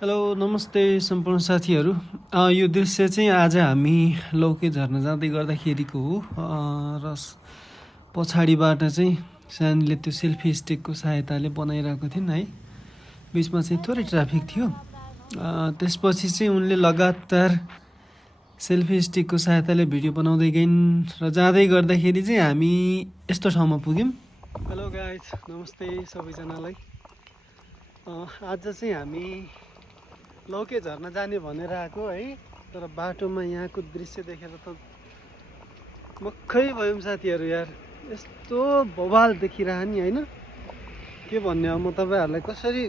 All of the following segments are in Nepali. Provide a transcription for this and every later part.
हेलो नमस्ते सम्पूर्ण साथीहरू। यो दृश्य चाहिँ आज हामी लौके झर्न जाँदै गर्दाखेरिको हो र पछाडिबाट चाहिँ सानीले त्यो सेल्फी स्टिकको सहायताले बनाइरहेको थिइन् है। बिचमा चाहिँ थोरै ट्राफिक थियो। त्यसपछि चाहिँ उनले लगातार सेल्फी स्टिकको सहायताले भिडियो बनाउँदै गइन् र जाँदै गर्दाखेरि चाहिँ हामी यस्तो ठाउँमा पुग्यौँ। हेलो गाइज, नमस्ते सबैजनालाई। आज चाहिँ हामी लौके झर्न जाने भनेर आएको है, तर बाटोमा यहाँको दृश्य देखेर त मक्खै भयौँ साथीहरू। यार यस्तो बवाल देखिरह नि होइन, के भन्ने अब म तपाईँहरूलाई कसरी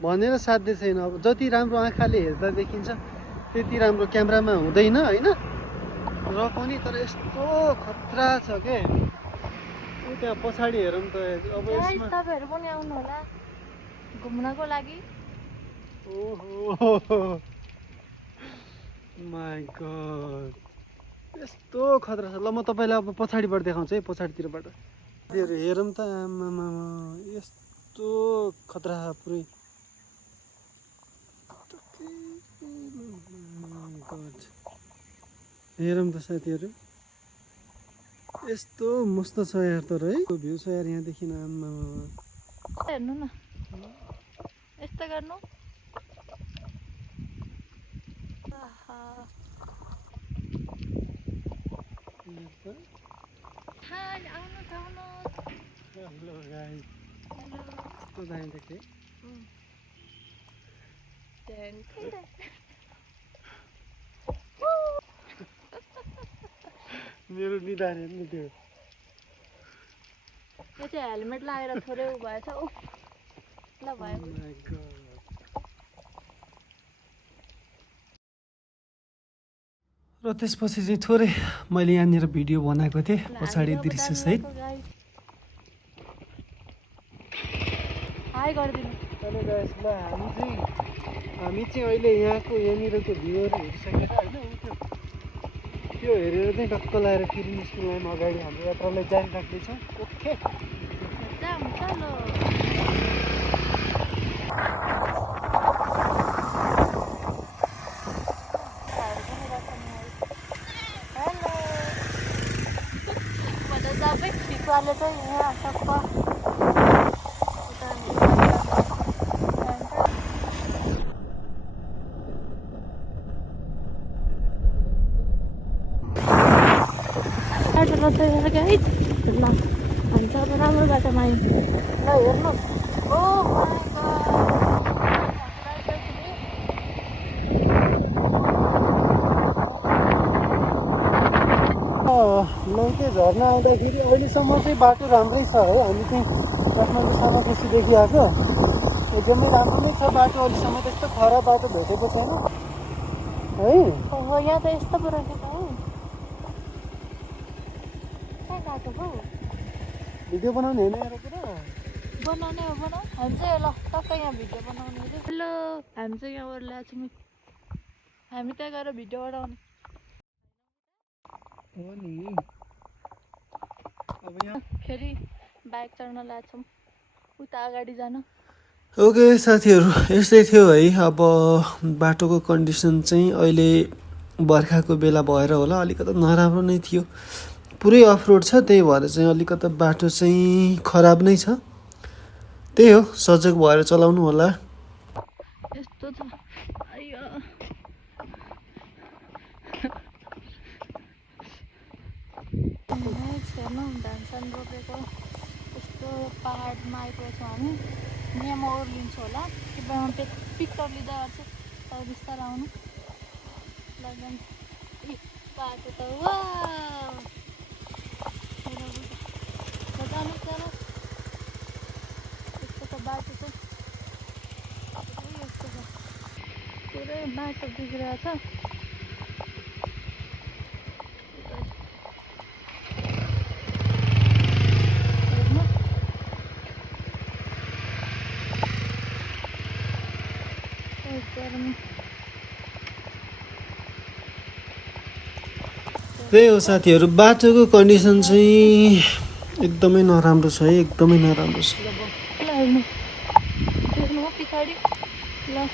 भनेर साध्य छैन। अब जति राम्रो आँखाले हेर्दा देखिन्छ त्यति राम्रो क्यामेरामा हुँदैन होइन, र पनि तर यस्तो खतरा छ के। त्यहाँ पछाडि हेरौँ त। अब यसमा तपाईहरु पनि आउनु होला घुम्नको लागि। ओहो माय गॉड, यस्तो खतरा छ। ल म तपाईँलाई अब पछाडिबाट देखाउँछु है, पछाडितिरबाट। हेरौँ त, आमामा यस्तो खतरा पुरै। हेरौँ त साथीहरू, यस्तो मस्त छ यार। तर है भ्यू छ यार यहाँदेखि। आमामा हेर्नु न, यस्तो गर्नु। हाय आउनु आउनु। हेलो गाइस, कस्तो दामी देखे। मेरो निधार हेर्नु त्यो। यो चाहिँ हेलमेट लगाएर थोरै उ भएछ। उफ ल भयो। My God. र त्यसपछि चाहिँ थोरै मैले यहाँनिर भिडियो बनाएको थिएँ पछाडि दृश्यसहित। हाई गरिदिनु। हेलो गाइस, ल हामी चाहिँ अहिले यहाँनिरको भ्यूहरू हेरिसकेर होइन, त्यो हेरेर चाहिँ टक्क लगाएर फेरि निस्किनु लायौँ अगाडि। हाम्रो यात्रालाई जारी राख्दैछौँ। ओके जाम चलो। सबै ठिकवाले चाहिँ यहाँ टक्क बाटो बसेर गाइस। ल हामी चाहिँ अब राम्रो बाटोमा आयौँ। ल हेर्नु। ओ माय गॉड, लौके झर्न आउँदाखेरि अहिलेसम्म चाहिँ बाटो राम्रै छ है। हामी चाहिँ काठमाडौँ सामाखुसीदेखि आएको, एकदमै राम्रो नै छ बाटो। अहिलेसम्म त्यस्तो खराब बाटो भेटेको छैन है। हो यहाँ त यस्तो पो रहेको हो। कहाँ गएको हो? भिडियो बनाउने होइन यहाँ पुरा बनाउने हो बनाऊ। हामी चाहिँ ल टक्क यहाँ भिडियो बनाउने। हेलो, हामी चाहिँ यहाँबाट ल्याएको छौँ। हामी त्यहाँ गएर भिडियो बनाउने हो नि। अब यहाँ फेरि बाइक चढ्न ल्याएको छौँ उता अगाडि जानु। ओके साथीहरू, यस्तै थियो है। अब बाटोको कन्डिसन चाहिँ अहिले बर्खाको बेला भएर होला अलिकति नराम्रो नै थियो। पुरै अफ रोड छ, त्यही भएर चाहिँ अलिकति बाटो चाहिँ खराब नै छ। त्यही हो, सजग भएर चलाउनु होला। यस्तो छ आइयो। हेर्नु धानसान रोपेको यस्तो पाहाडमा आइपुगेछौँ हामी। यहाँ म ओर्लिन्छु होला कि पिकअप लिँदा गर्छु। तर बिस्तारै आउनु लगन। बाटो त वा जानु जानु। यस्तो त बाटो चाहिँ यस्तो छ, पुरै बाटो बिग्रिएको छ। त्यही हो साथीहरू, बाटोको कन्डिसन चाहिँ एकदमै नराम्रो छ है, एकदमै नराम्रो छ। देख्नु पछाडि ल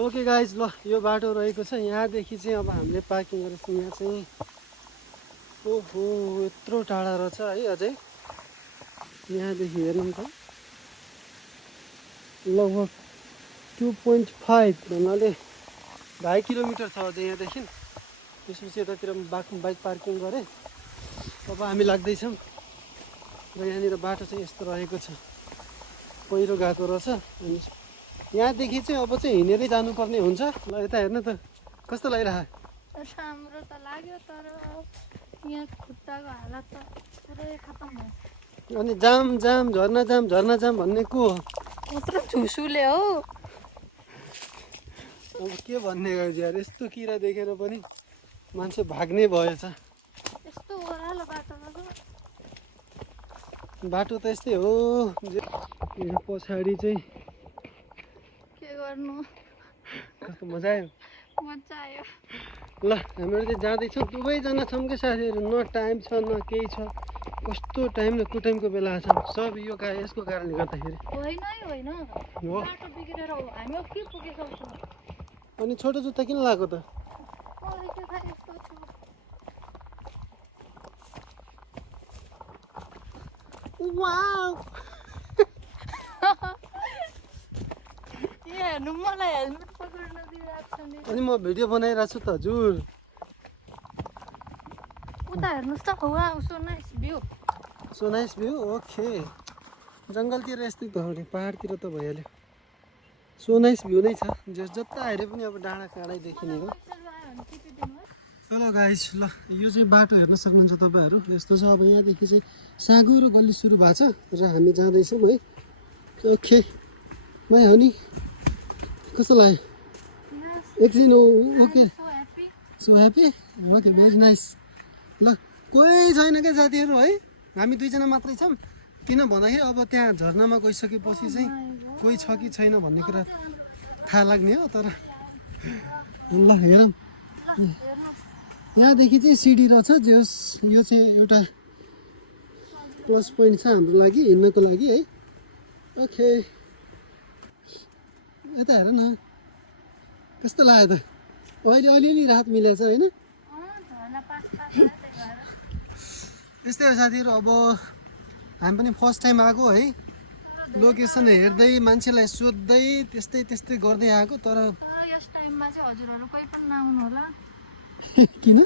ओके गाइज, ल यो बाटो रहेको छ यहाँदेखि चाहिँ अब हामीले पार्किङ गरेको यहाँ चाहिँ ओहो यत्रो टाढा रहेछ है अझै यहाँदेखि हेर्नु त लगभग 2.5 भन्नाले 2.5 किलोमिटर छ अझै यहाँदेखि त्यसपछि यतातिर बाइक पार्किङ गरेँ अब हामी लाग्दैछौँ र यहाँनिर बाटो चाहिँ यस्तो रहेको छ पहिरो गएको रहेछ अनि यहाँदेखि चाहिँ अब चाहिँ हिँडेरै जानुपर्ने हुन्छ ल यता हेर्नु त कस्तो लागिरहेको राम्रो त लाग्यो तर यहाँ खुट्टाको हालत त पुरै खतम भयो अनि जाम जाम झर्ना जाम भन्ने को हो यत्रो झुसुले हो अब के भन्ने गाइज यार यस्तो किरा देखेर पनि मान्छे भाग्ने भएछ यस्तो ओह्रालो बाटोमा बाटो त यस्तै हो यो पछाडि चाहिँ के गर्नु कस्तो मजा आयो मजा आयो ल हामीहरू चाहिँ जाँदैछौँ दुवैजना छौँ क्या साथीहरू न टाइम छ न केही छ कस्तो टाइम न कुटाइमको बेला छ सब यो यसको कारणले गर्दाखेरि होइन हो बाटो बिग्रेर हो हामी अब के पुगेको छौँ अनि छोटो जुत्ता किन लगाएको त मलाई के थाहा यस्तो छु वाउ यहाँ हेर्नु मलाई हेलमेट पक्रिन दिइरहेको छ नि अनि म भिडियो बनाइरहेको छु त हजुर उता हेर्नुहोस् त वा उसो nice view so nice view okay जङ्गलतिर यस्तै त हो नि पहाडतिर त भइहाल्यो सो नाइस भ्यू नै छ जता हेरे पनि अब डाँडा काँडै देखिने हो हेलो गाइस ल यो चाहिँ बाटो हेर्न सक्नुहुन्छ तपाईँहरू यस्तो छ अब यहाँदेखि चाहिँ साँगुरो गल्ली सुरु भएको छ र हामी जाँदैछौँ है ओके मै हो नि कस्तो लाग्यो एकछिन okay so happy okay very nice ल कोही छैन क्या साथीहरू है हामी दुईजना मात्रै छौँ किन भन्दाखेरि अब त्यहाँ झर्नामा गइसकेपछि चाहिँ कोही छ कि छैन भन्ने कुरा थाहा लाग्ने हो तर ल हेरौँ यहाँदेखि चाहिँ सिडी रहेछ जस यो चाहिँ एउटा प्लस पोइन्ट छ हाम्रो लागि हिँड्नको लागि है ओके यता हेर न कस्तो लाग्यो त अहिले अलिअलि राहत मिलेको छ होइन यस्तै हो साथीहरू अब हामी पनि फर्स्ट टाइम आएको है लोकेसन हेर्दै मान्छेलाई सोध्दै त्यस्तै गर्दै आएको तर यस टाइममा चाहिँ हजुरहरू कोही पनि नआउनु होला किन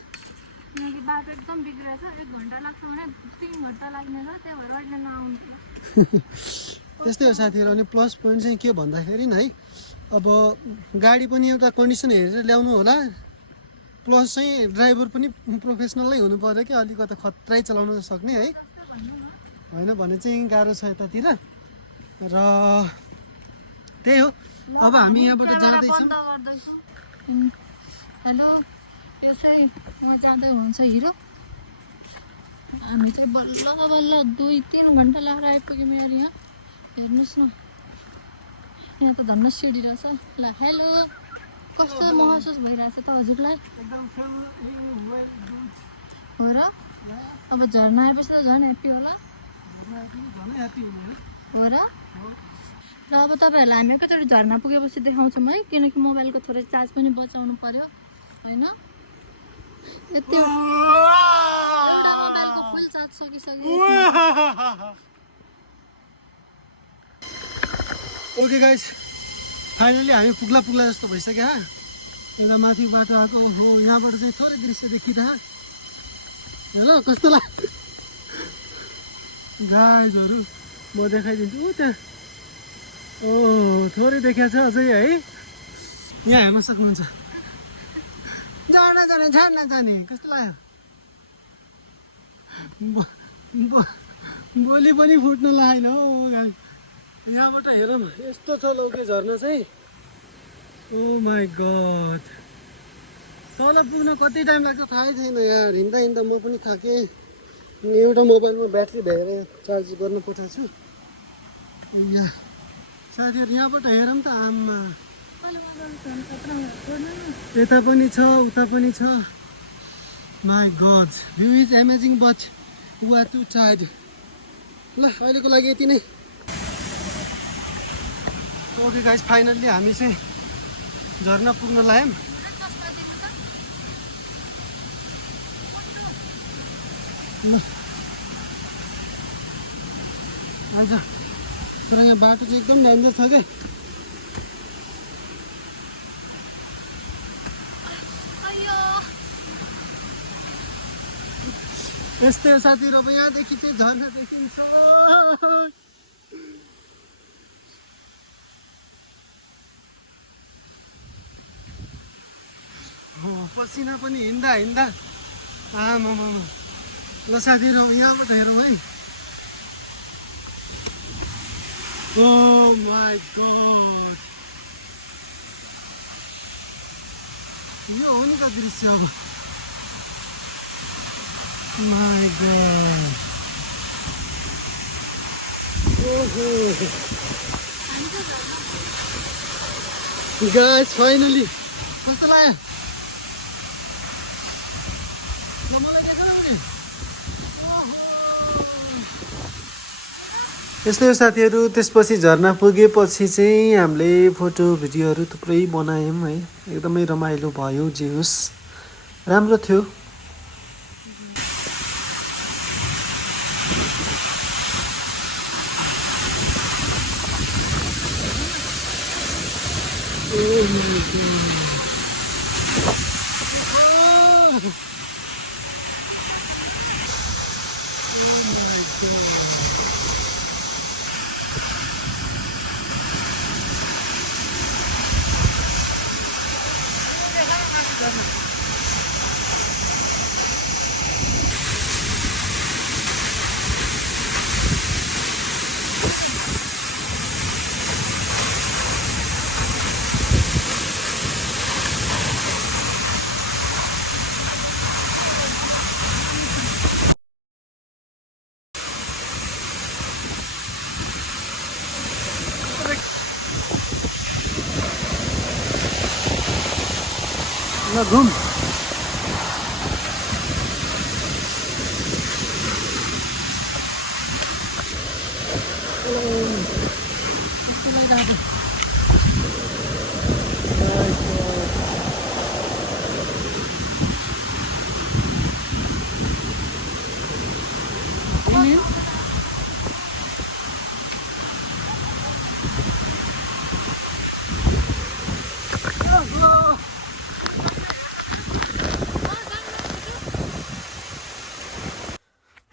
किनकि बाटो एकदम बिग्रेछ 1 घन्टा लाग्छ भने 3 घन्टा लाग्ने छ त्यही भएर अहिले नआउनु त्यस्तै हो साथीहरू अनि प्लस पोइन्ट चाहिँ के भन्दाखेरि है अब गाडी पनि एउटा कन्डिसन हेरेर ल्याउनु होला प्लस चाहिँ ड्राइभर पनि प्रोफेसनलै हुनु पर्यो कि अलिकति खत्रै चलाउन सक्ने है होइन भने चाहिँ गाह्रो छ यतातिर र त्यही हो अब हामी यहाँबाट जाँदैछौँ हेलो यो चाहिँ म जाँदै हुनुहुन्छ हिरो हामी चाहिँ बल्ल बल्ल 2-3 घन्टा लगाएर आइपुग्यौँ यार यहाँ हेर्नुहोस् न यहाँ त धन्न सिडी रहेछ ल हेलो कस्तो महसुस भइरहेछ त हजुरलाई हो र अब झर्ना आएपछि त झन् ह्याप्पी होला हो र अब तपाईँहरूलाई हामी एकैचोटि झर्ना पुगेपछि देखाउँछौँ है किनकि मोबाइलको थोरै चार्ज पनि बचाउनु पर्यो होइन यति मोबाइलको फुल चार्ज सकिसक्यो ओके गाइस फाइनली हामी पुग्ला जस्तो भइसक्यो एउटा माथि बाटो आएको हो यहाँबाट चाहिँ थोरै दृश्य देखिरह हेलो कस्तो लाग्यो गाइजहरू म देखाइदिन्छु ओ त्यहाँ ओ थोरै देखाएको छ अझै है यहाँ हेर्न सक्नुहुन्छ झर्न जाने कस्तो लाग्यो बोली पनि फुट्न लागेन हो गाई यहाँबाट हेरौँ यस्तो छ लौके झर्ना चाहिँ ओ माई गड तल पुग्न कति टाइम लाग्छ थाहै छैन यार हिँड्दा हिँड्दा म पनि थाकेँ एउटा मोबाइलमा ब्याट्री धेरै चार्ज गर्न पठाएको छु या साथीहरू यहाँबाट हेरौँ त आममा यता पनि छ उता पनि छ my god view is amazing but we are too tired ल अहिलेको लागि यति नै ओके गाइस फाइनल्ली हामी चाहिँ झर्ना पुग्न लाग्यौँ आज तर यहाँ बाटो चाहिँ एकदम डेन्जर छ कि यस्तै हो साथीहरू अब यहाँदेखि चाहिँ झर्ना देखिन्छ पसिना पनि हिँड्दा हिँड्दा आमामा ल साथीहरू यहाँबाट हेरौँ है Oh my god! यो हो नि त दृश्य अब My god! ओहो Guys, finally! कस्तो लाग्यो? मलाई देखाउनु नि यस्तै हो साथीहरू त्यसपछि झर्ना पुगेपछि चाहिँ हामीले फोटो भिडियोहरू थुप्रै बनायौँ है एकदमै रमाइलो भयो जे होस् राम्रो थियो ल घुम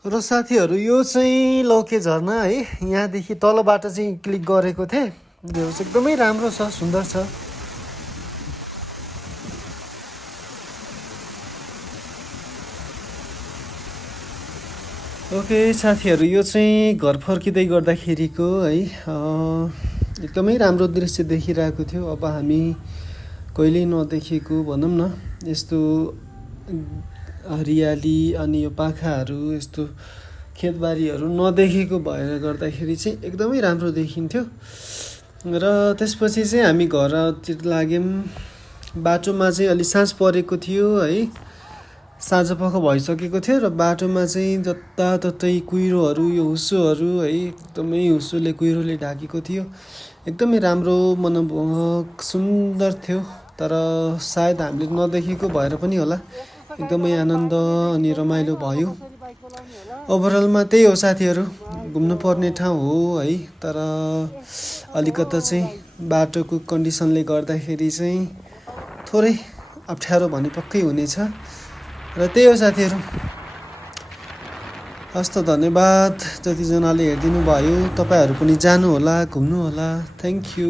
र साथीहरू यो चाहिँ लौके झरना है यहाँदेखि तलबाट चाहिँ क्लिक गरेको थिएँ यो चाहिँ एकदमै राम्रो छ सुन्दर छ ओके साथीहरू यो चाहिँ घर फर्किँदै गर्दाखेरिको है एकदमै राम्रो दृश्य देखिरहेको थियो अब हामी कहिल्यै नदेखेको भनौँ न यस्तो हरियाली अनि यो पाखाहरू यस्तो खेतबारीहरू नदेखेको भएर गर्दाखेरि चाहिँ एकदमै राम्रो देखिन्थ्यो र त्यसपछि चाहिँ हामी घरतिर लाग्यौँ बाटोमा चाहिँ अलि साँझ परेको थियो है साँझपख भइसकेको थियो र बाटोमा चाहिँ जताततै कुहिरोहरू यो हुस्सोहरू है एकदमै हुस्सोले कुहिरोले ढाकेको थियो एकदमै राम्रो मनमोहक सुन्दर थियो तर सायद हामीले नदेखेको भएर पनि होला एकदमै आनन्द अनि रमाइलो भयो ओभरअलमा त्यही हो साथीहरू घुम्नु पर्ने ठाउँ हो है तर अलिकता चाहिँ बाटोको कन्डिसनले गर्दाखेरि चाहिँ थोरै अप्ठ्यारो भने पक्कै हुनेछ र त्यही हो साथीहरू हस् त धन्यवाद जतिजनाले हेरिदिनु भयो तपाईँहरू पनि जानु होला घुम्नु होला थ्याङ्क यू